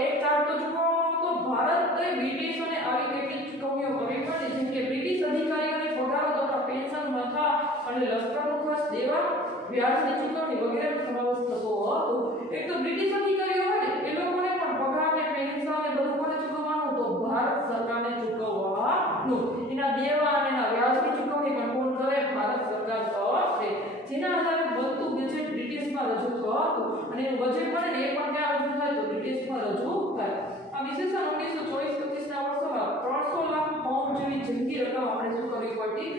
એક ચાર્જ તો ચૂકવવામાં આવતો ભારતે બ્રિટિશોને આવી કેટલીક ચૂકવણીઓ કરવી પડી જેમ કે બ્રિટિશ અધિકારીઓને પગાર તથા પેન્શન ભથ્થા અને લશ્કરનો ખર્ચ દેવા વ્યાજની ચૂકવણી વગેરે સમાવેશ થતો હતો એક તો બ્રિટિશ અધિકારીઓ હોય એ લોકોને પણ પગાર અને પેન્શન અને બધું કોને ચૂકવવાનું તો ભારત સરકારને ચૂકવવાનું એના દેવા અને એના વ્યાજની ચૂકવણી પણ કોણ કરે ભારત સરકાર કરે જેના આધારે બધું બજેટ બ્રિટિશમાં રજૂ થતું અને એનું બજેટ બને ને એ પણ ક્યાં રજૂ થાય તો બ્રિટિશમાં રજૂ થાય આ વિશેષણ 1924-25 ના વર્ષોમાં 300 લાખ પાઉન્ડ જેવી જંગી રકમ આપણે શું કરવી પડી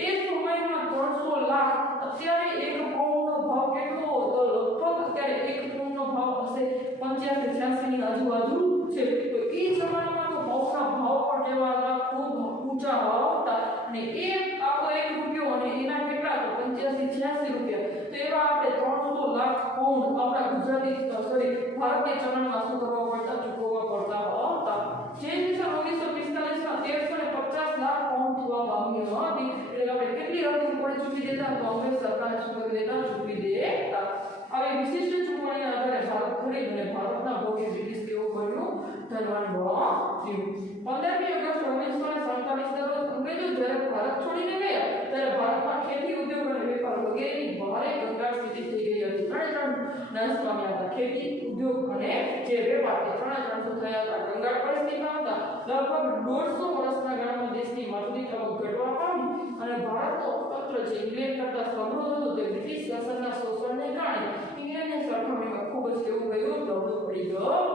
એ સમયમાં 300 લાખ અત્યારે એક પાઉન્ડનો ભાવ કેટલો તો લગભગ અત્યારે એક પાઉન્ડનો ભાવ હશે 85-86 ની આજુબાજુ છે તો એ જમાનામાં તો પાઉન્ડના ભાવ પણ કેવા હતા ખૂબ ઊંચા હતા અને એ આપણો 1 રૂપિયો અને એના કેટલા તો 85-86 રૂપિયા તો એવા આપણે 300 લાખ પાઉન્ડ આપણા ગુજરાતી ભારતીય ચલણમાં શું કરવા પડતા ચૂકવવા પડતા હતા જે દિવસે 1945 માં 1350 લાખ પાઉન્ડ થવા પામ્યો હતી એટલે આપણે કેટલી રકમ પડે ચૂકવી દેતા તો અંગ્રેજ સરકારે શું કરી દેતા ચૂકવી દેતા હવે વિશિષ્ટ ચૂકવણીના આધારે ભારત ખરીદ અને ભારતના ભોગે બ્રિટિશ કેવું કર્યું ધનવાન બન્યું 15મી ઓગસ્ટ 1947 દરરોજ અંગ્રેજો જ્યારે ભારત છોડીને ગયા ત્યારે ભારતમાં ખેતી ઉદ્યોગ અને વેપાર વગેરેની ભારે કંગાળ સ્થિતિ થઈ ગઈ હતી ત્રણે નાશ પામ્યા હતા ખેતી ઉદ્યોગ અને જે વેપાર એ ત્રણે શું થયા હતા કંગાળ પરિસ્થિતિમાં હતા લગભગ 150 વર્ષના ગાળામાં દેશની માથુરી આવક ઘટવા પામી અને ભારતનો અર્થતંત્ર જે ઇંગ્લેન્ડ કરતા સમૃદ્ધ હતું તે બ્રિટિશ શાસનના શોષણને કારણે ઇંગ્લેન્ડની સરખામણીમાં ખૂબ જ કેવું ગયું નબળું પડી ગયું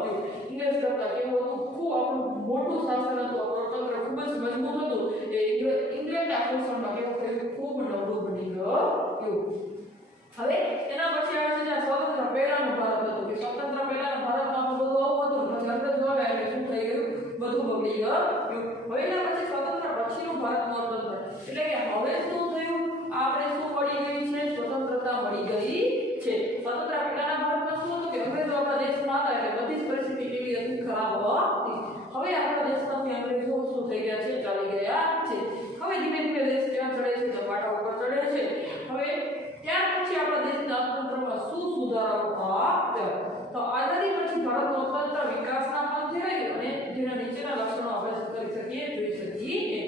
ઇંગ્લેન્ડ કરતા કેવું હતું ખૂબ આપણું મોટું શાસન હતું આપણું તંત્ર ખૂબ જ મજબૂત હતું એ ઇંગ્લેન્ડ આક્રમણમાં કેવું થયું ખૂબ નબળું બની ગયું હવે એના પછી આવે છે સ્વતંત્ર પહેલાનું ભારત હતું કે સ્વતંત્ર પહેલાના ભારતમાં બધું આવું હતું પછી અંગ્રેજ આવ્યા એટલે શું થઈ ગયું બધું બગડી ગયું હવે એના પછી સ્વતંત્ર પછીનું ભારતનું અર્થતંત્ર એટલે કે હવે શું થયું આપણે શું મળી ગઈ છે સ્વતંત્રતા મળી ગઈ છે સ્વતંત્ર પહેલાના ભારતમાં શું હતું કે અંગ્રેજો આપણા દેશમાં હતા એટલે બધી જ પરિસ્થિતિ કેવી હતી ખરાબ હતી હવે આપણા દેશમાંથી અંગ્રેજો શું થઈ ગયા છે ચાલી ગયા છે હવે ધીમે ધીમે દેશ ક્યાં ચડે છે તો પાટા ઉપર ચડે છે હવે ત્યાર પછી આપણા દેશના અર્થતંત્રમાં શું સુધારાઓ આવ્યા તો આઝાદી પછી ભારતનો અર્થતંત્ર વિકાસના પંથે રહ્યું અને જેના નીચેના લક્ષણો આપણે કરી શકીએ જોઈ શકીએ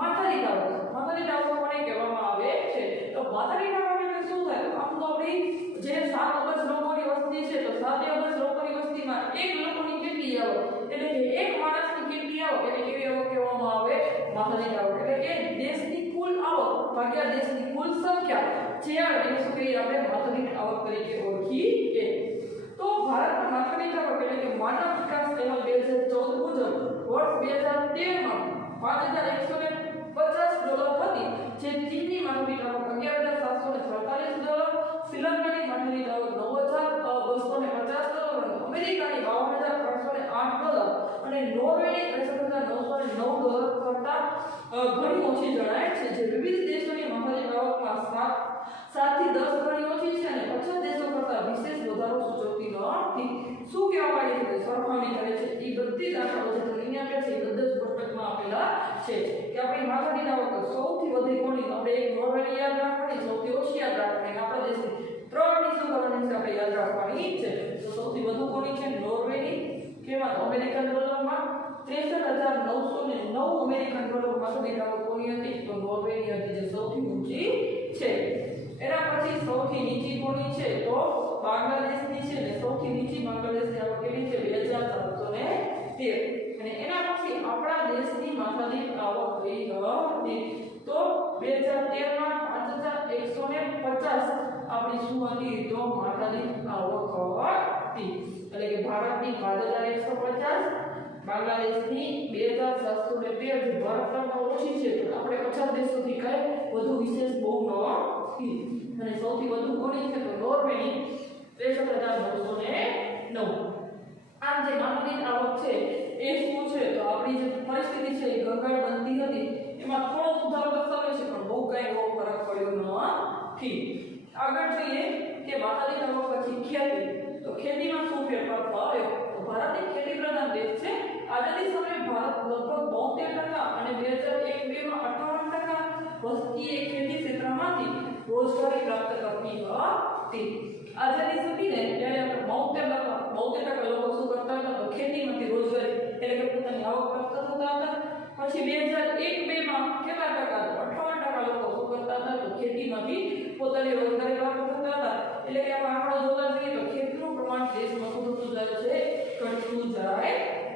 માથાદીઠ આવક કોને કહેવામાં આવે છે તો માથાદીઠ આવક એટલે શું થાય આમ તો આપણી જે 7 અબજ લોકોની વસ્તી છે તો 7 અબજ લોકોની વસ્તીમાં એક લોકોની કેટલી આવક એટલે કે એક માણસની કેટલી આવક એટલે કેવી આવક કહેવામાં આવે માથાદીઠ આવક એટલે કે દેશની કુલ આવક ભાગ્યા દેશની કુલ સંખ્યા જે આવે એને શું કહીએ આપણે માથાદીઠ આવક તરીકે ઓળખીએ તો ભારતમાં માથાદીઠ આવક એટલે કે માનવ વિકાસ અહેવાલ 2014 મુજબ વર્ષ 2013 માં $5,150 હતી જે ચીનની માથાદીઠ આવક $11,747 શ્રીલંકાની માથાદીઠ આવક $9,250 અમેરિકાની $52,808 અને નોર્વેની $63,909 કરતા ઘણી ઓછી જણાય છે જે વિવિધ દેશોની માથાદીઠ આવકમાં 7 થી 10 ગણી ઓછી છે અને 50 દેશો કરતા વિશેષ વધારો સૂચવતી નથી શું કહેવા માંગે છે સરખામણી કરે છે એ બધી જ આંકડાઓ જે તમને આપ્યા છે એ બધા જ પુસ્તકમાં આપેલા છે કે આપણી માથાદીઠ આવક સૌથી વધુ કોની આપણે એક નોર્વેની યાદ રાખવાની સૌથી ઓછી યાદ રાખવાની આપણા દેશની ત્રણની શું કરવાની છે આપણે યાદ રાખવાની છે તો સૌથી વધુ કોની છે નોર્વેની કેમાં અમેરિકન ડોલરમાં 63,909 અમેરિકન ડોલર માથાદીઠ આવક કોની હતી તો નોર્વેની હતી જે સૌથી ઊંચી છે એના પછી સૌથી નીચી કોની છે તો બાંગ્લાદેશની છે ને સૌથી નીચી બાંગ્લાદેશની આવક કેટલી છે 2,713 અને એના પછી આપણા દેશની માથાદીઠ આવક કઈ હતી તો 2013 માં 5,150 આપણી શું હતી તો માથાદીઠ આવક હતી એટલે કે ભારતની 5,150 બાંગ્લાદેશની 2,713 જે ભારત કરતા ઓછી છે તો આપણે 50 દેશોથી કઈ વધુ વિશેષ બહુ નથી અને સૌથી વધુ કોની છે તો નોર્વેની 63,909 આમ જે માથાદીઠ આવક છે એ શું છે તો આપણી જે પરિસ્થિતિ છે એ ગંગાળ બનતી હતી એમાં થોડો સુધારો દર્શાવે છે પણ બહુ કઈ એવો ફરક પડ્યો નથી આગળ જોઈએ કે માથાદીઠ આવક પછી ખેતી તો ખેતીમાં શું ફેરફાર થયો તો ભારત એક ખેતી પ્રધાન દેશ છે આઝાદી સમયે ભારત લગભગ 72% અને 2001-2 માં 58% વસ્તી એ ખેતી ક્ષેત્રમાં રોજગારી પ્રાપ્ત કરતી હતી. આઝાદી સુધી ને ત્યારે આપણે 72% લોકો શું કરતા હતા તો ખેતીમાંથી રોજગારી એટલે કે પોતાની આવક પ્રાપ્ત થતા હતા. પછી 2001-2 માં કેટલા ટકા 58% લોકો શું કરતા હતા તો ખેતીમાંથી પોતાની રોજગારી પ્રાપ્ત થતા હતા. એટલે કે આ આંકડો જોતા જઈએ તો ખેતીનું પ્રમાણ દેશમાં શું થતું જાય છે ઘટતું જાય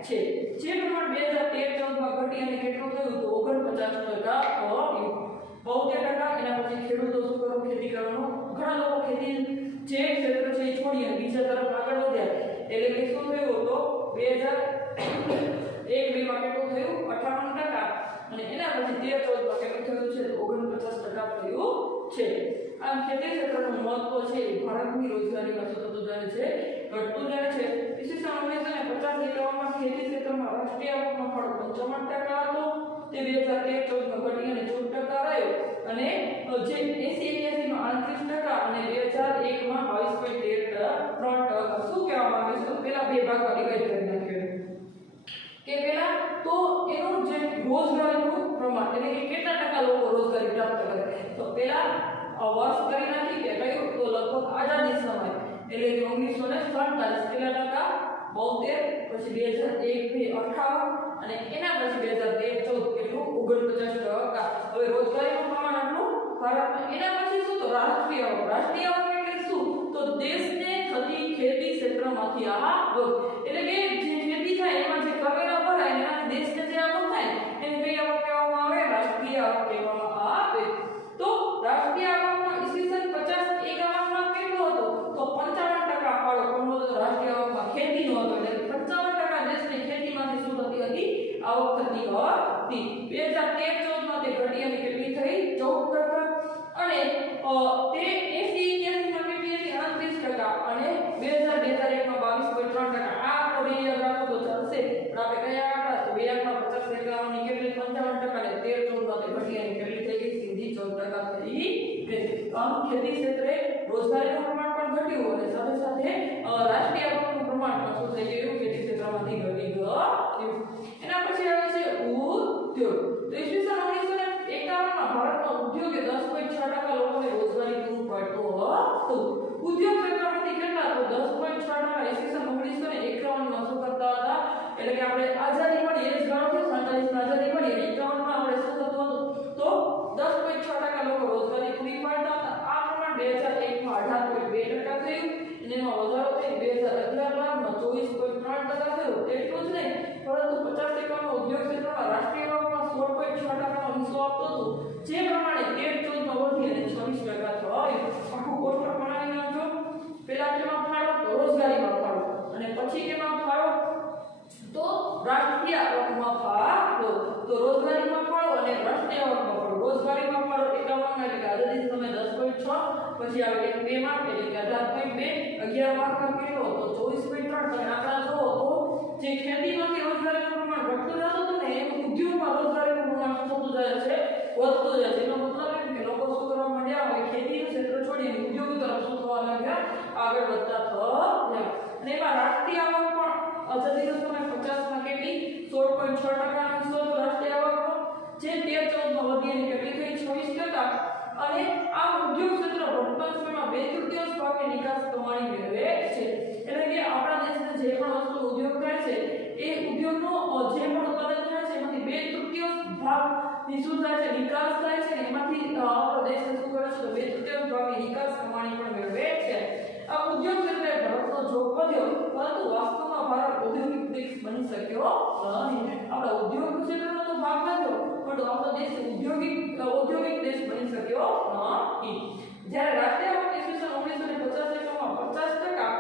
છે. જે પ્રમાણ 2013-14 માં ઘટી અને કેટલું થયું તો 49% થયું. 72% એના પછી ખેડૂતો શું કરો ખેતી કરવાનો ઘણા લોકો ખેતી જે ક્ષેત્ર છે એ છોડી અને બીજા તરફ આગળ વધ્યા. એટલે કે શું થયું તો 2001-2 માં કેટલું થયું 58% અને એના પછી 13-14 માં કેટલું થયું છે તો 49% થયું છે. આમ ખેતી ક્ષેત્રનું મહત્વ છે ભારતની રોજગારીમાં સતત જાય છે ઘટતું જાય છે. ઈસવીસન 1950 માં ખેતી ક્ષેત્રમાં રાષ્ટ્રીય આવકનો ફાળો 55% હતો. તે 2013-14 માં ઘટી અને 14% રહ્યો અને જે 80-81 માં 38% અને 2001 માં 22.3%. શું કહેવામાં આવે છે તો પેલા બે ભાગમાં ડિવાઈડ કરી નાખ્યો કે પેલા તો એનું જે રોજગારીનું પ્રમાણ એટલે કે કેટલા ટકા લોકો રોજગારી પ્રાપ્ત કરે તો પેલા વર્ષ કરી નાખી કે કયું તો લગભગ આઝાદી સમય એટલે કે 1947 કેટલા ટકા 72 પછી 2001-2 58 અને એના પછી 2013-14 કેટલું 49%. હવે રોજગારીનું પ્રમાણ આટલું ભારતમાં. એના પછી શું તો રાષ્ટ્રીય આવક એટલે શું તો દેશને થતી ખેતી ક્ષેત્રમાંથી આવક એટલે કે જે ખેતી થાય એમાં જે કરવેરા ભરાય એનાથી દેશને જે આવક થાય એને કઈ આવક કહેવામાં આવે રાષ્ટ્રીય આવક કહેવામાં આવે. તો રાષ્ટ્રીય આવકમાં ઈસવીસન 50-51 માં કેટલો હતો તો 55% ફાળો કોનો હતો રાષ્ટ્રીય આવકમાં ખેતીનો હતો. એટલે 55% દેશની ખેતીમાંથી શું થતી હતી આવક થતી હતી. 2013-14 માં તે ઘટી અને કેટલી થઈ 14% અને તે 80-81 માં કેટલી હતી 38% અને 2002-1 માં 22.3%. આ આંકડો યાદ રાખો તો ચાલશે. પણ આપણે કયા આંકડા તો 2000 માં 50-51 ની કેટલી 55% અને 13-14 માં તે ઘટી અને કેટલી થઈ ગઈ સીધી 14% થઈ ગઈ. આમ ખેતી ક્ષેત્રે રોજગારીનું પ્રમાણ પણ ઘટ્યું અને સાથે સાથે રાષ્ટ્રીય આવકનું પ્રમાણ પણ શું થઈ ગયું ખેતી ક્ષેત્રમાંથી ઘટી ગયું. એના પછી આવે છે ઉદ્યોગ. તો ઈસવીસન 1951 માં ભારતમાં ઉદ્યોગે 10.6% લોકોને રોજગારી પૂરું પાડતો હતો. ઉદ્યોગ ક્ષેત્રમાંથી કેટલા તો 10.6% ઈસવીસન 1951 માં શું કરતા હતા એટલે કે આપણે આઝાદી મળી એ જ ગણો કે 47 માં આઝાદી મળી અને 51 માં આપણે શું થતું હતું તો 10.6% લોકો રોજગારી પૂરી પાડતા હતા. આ પ્રમાણ 2001 માં 18.2% થયું અને એમાં વધારો થઈ 2011 માં 24.3% થયો. એટલું જ નહીં પરંતુ 50% નો ઉદ્યોગ ક્ષેત્રમાં રાષ્ટ્રીય આવકમાં 16.6% નો હિસ્સો આપતો હતો. જે પ્રમાણે 13-14 માં વધી અને 26% થયું. આખું કોષ્ટક બનાવી નાખજો. પહેલા કેમાં ફાળો તો રોજગારીમાં ફાળો અને પછી કેમાં ફાળો તો રાષ્ટ્રીય આવકમાં ફાળો. તો રોજગારીમાં ફાળો અને રાષ્ટ્રીય આવકમાં ફાળો. રોજગારીમાં ફાળો 51 માં એટલે કે આઝાદી સમય 10.6 પછી આવે 2 માં એટલે કે 18.2 11 માં કેટલો તો 24.3. તમે આંકડા જોવો તો જે ખેતીમાંથી રોજગારીનું પ્રમાણ ઘટતું જતું હતું ને એમ ઉદ્યોગમાં રોજગારીનું પ્રમાણ શું થતું જાય છે વધતું જાય છે. એનો મતલબ એમ કે લોકો શું કરવા માંડ્યા હવે ખેતીનું ક્ષેત્ર છોડીને ઉદ્યોગ તરફ શું થવા લાગ્યા આગળ વધતા થયા. અને એમાં રાષ્ટ્રીય આવક પણ આઝાદીનો સમય 50 માં કેટલી 16.6% નો હિસ્સો હતો રાષ્ટ્રીય આવકનો. જે 13-14 માં વધી અને કેટલી થઈ 26%. અને આ ઉદ્યોગ ક્ષેત્ર વર્તમાન સમયમાં 2/3 ભાગની નિકાસ કમાણી મેળવે છે. એટલે કે આપણા દેશના જે પણ વસ્તુ ઉદ્યોગ થાય છે એ ઉદ્યોગનો જે પણ ઉત્પાદન થાય છે એમાંથી 2/3 ભાગની શું થાય છે નિકાસ થાય છે. એમાંથી આપણો દેશ શું કરે છે તો 2/3 ભાગની નિકાસ કમાણી પણ મેળવે છે. આ ઉદ્યોગ ક્ષેત્રે ભારતનો જોગ વધ્યો પરંતુ વાસ્તવમાં ભારત ઔદ્યોગિક દેશ બની શક્યો નહીં. આપણા ઉદ્યોગ ક્ષેત્રનો તો ભાગ વધ્યો પરંતુ આપણો દેશ ઔદ્યોગિક દેશ બની શક્યો નહીં. જ્યારે રાષ્ટ્રીય આવક ઈસવીસન 1950 માં 50%,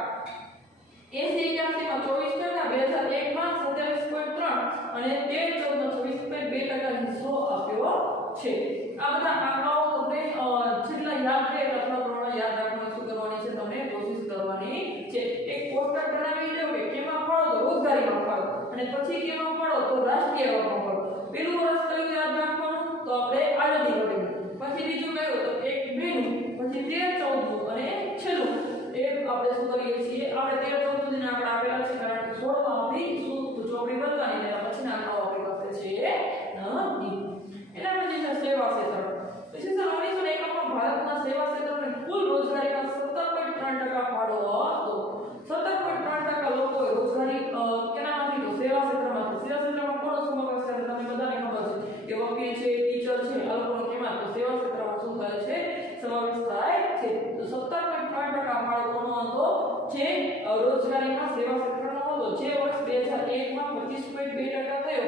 80-81 માં 24%, 2001 માં 27.3 અને 13-14 માં 26.2% હિસ્સો આપ્યો છે. આ બધા આંકડાઓ તમને જેટલા યાદ રહે એટલા પ્રમાણે યાદ રાખવાનું શું કરવાની છે તમને કોશિશ કરવાની છે. એક કોષ્ટક બનાવી દો કે કેમાં ફાળો તો રોજગારીમાં ફાળો અને પછી કેમાં ફાળો તો રાષ્ટ્રીય આવકમાં ફાળો. પેલું વર્ષ કયું યાદ રાખવાનું તો આપણે આઝાદી મળ્યું. પછી બીજું કયું તો 1-2 નું પછી 13-14 નું અને છેલ્લું એ આપણે શું કરીએ છીએ આપણે 13-14 સુધીના આંકડા આપેલા છે કારણ કે 16 માં આપણી શું ચોપડી બદલાની એના પછીના આંકડાઓ આપણી પાસે છે નથી. એના પછી છે સેવા ક્ષેત્ર. ઈસવીસન 1951 માં ભારતના સેવા એમાં તો સેવા ક્ષેત્રમાં શું થાય છે સમાવેશ થાય છે તો 17.3% બાળકોનો હતો જે રોજગારીમાં સેવા ક્ષેત્રનો હતો જે વર્ષ 2001 માં 25.2% થયો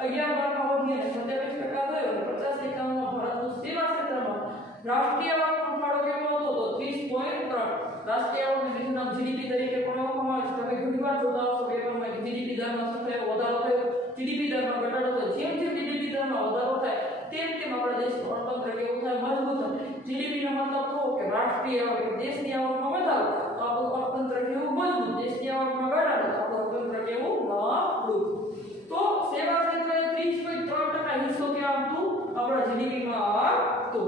11 બારમાં વધી અને 27% થયો અને 50 એકમમાં ભારતનું સેવા ક્ષેત્રમાં રાષ્ટ્રીય આવકનો ફાળો કેટલો હતો તો 30.3 રાષ્ટ્રીય આવકનું બીજું નામ જીડીપી તરીકે પણ ઓળખવામાં આવે છે તમે ઘણીવાર જોતા હશો પેપરમાં કે જીડીપી દરમાં શું થયો વધારો થયો જીડીપી દરમાં ઘટાડો થયો જેમ જેમ જીડીપી દરમાં વધારો થાય તેમ તેમ આપણા દેશનું અર્થતંત્ર કેવું થાય મજબૂત થાય જીડીપી નો મતલબ તો કે રાષ્ટ્રીય આવક દેશની આવકમાં વધારો તો આપણું અર્થતંત્ર કેવું મજબૂત દેશની આવકમાં ઘટાડો તો આપણું અર્થતંત્ર કેવું નબળું તો સેવા ક્ષેત્રે 30.3% હિસ્સો ક્યાં હતું આપણા જીડીપીમાં આવતો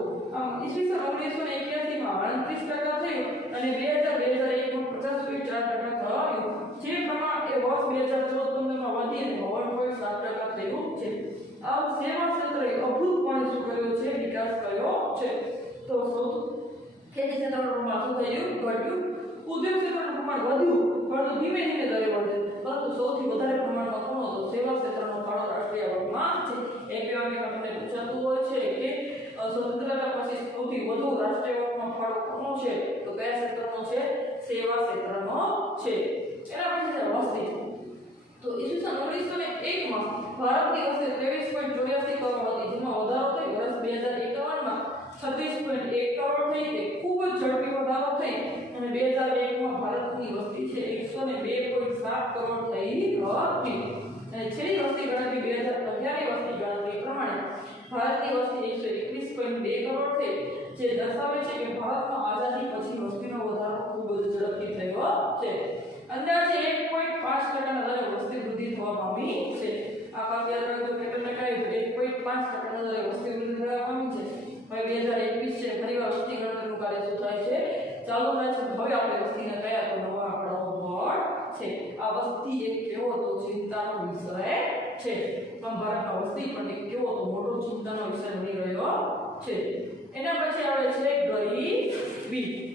ઈસવીસન 1981 માં 29% થયું અને 2001 માં 50.4% થયું જે પ્રમાણ એ વર્ષ 2014-15 માં વધી અને 9.7% થયું છે આ સેવા ક્ષેત્રે અભૂતપૂર્વ શું કર્યો છે વિકાસ કર્યો છે તો ખેતી ક્ષેત્રનું પ્રમાણ શું થયું ઘટ્યું ઉદ્યોગ ક્ષેત્રનું પ્રમાણ વધ્યું પરંતુ ધીમે ધીમે દરે વધે પરંતુ સૌથી વધારે પ્રમાણમાં કોનો તો સેવા ક્ષેત્રનો ફાળો રાષ્ટ્રીય આવકમાં છે એપીઆઈમાં તમને પૂછાતું હોય છે કે સ્વતંત્રતા પછી સૌથી વધુ રાષ્ટ્રીય આવકમાં ફાળો કોનો છે તો કયા ક્ષેત્રનો છે સેવા ક્ષેત્રનો છે એના પછી છે વસ્તી તો ઈસવીસન 1901 માં ભારતની વસ્તી 23.84 કરોડ હતી જેમાં વધારો થયો વર્ષ 2051 માં 26.1 કરોડ થઈ કે ખૂબ જ ઝડપી વધારો થઈ અને 2001 માં ભારતની વસ્તી છે 102.7 કરોડ થઈ હતી અને છેલ્લી વસ્તી ગણતરી 2011 ની વસ્તી ગણતરી પ્રમાણે ભારતની વસ્તી 121.2 કરોડ થઈ જે દર્શાવે છે કે ભારતમાં આઝાદી પછી વસ્તીનો વધારો ખૂબ જ ઝડપથી થયો છે અંદાજે 1.5% ના દરે વસ્તી વૃદ્ધિ થવા પામી છે આ ખાસ યાદ રાખજો કેટલા ટકા 1.5% ના દરે વસ્તી વૃદ્ધિ થવા પામી છે હવે 2021 છે ફરીવાર વસ્તી ગણતરીનું કાર્ય શું થાય છે ચાલુ થાય છે હવે આપણે વસ્તીને કયા તો નવા આંકડાઓ મળે છે આ વસ્તી એક કેવો તો ચિંતાનો વિષય છે પણ ભારતમાં વસ્તી પણ એક કેવો તો મોટો ચિંતાનો વિષય બની રહ્યો છે એના પછી આવે છે ગરીબી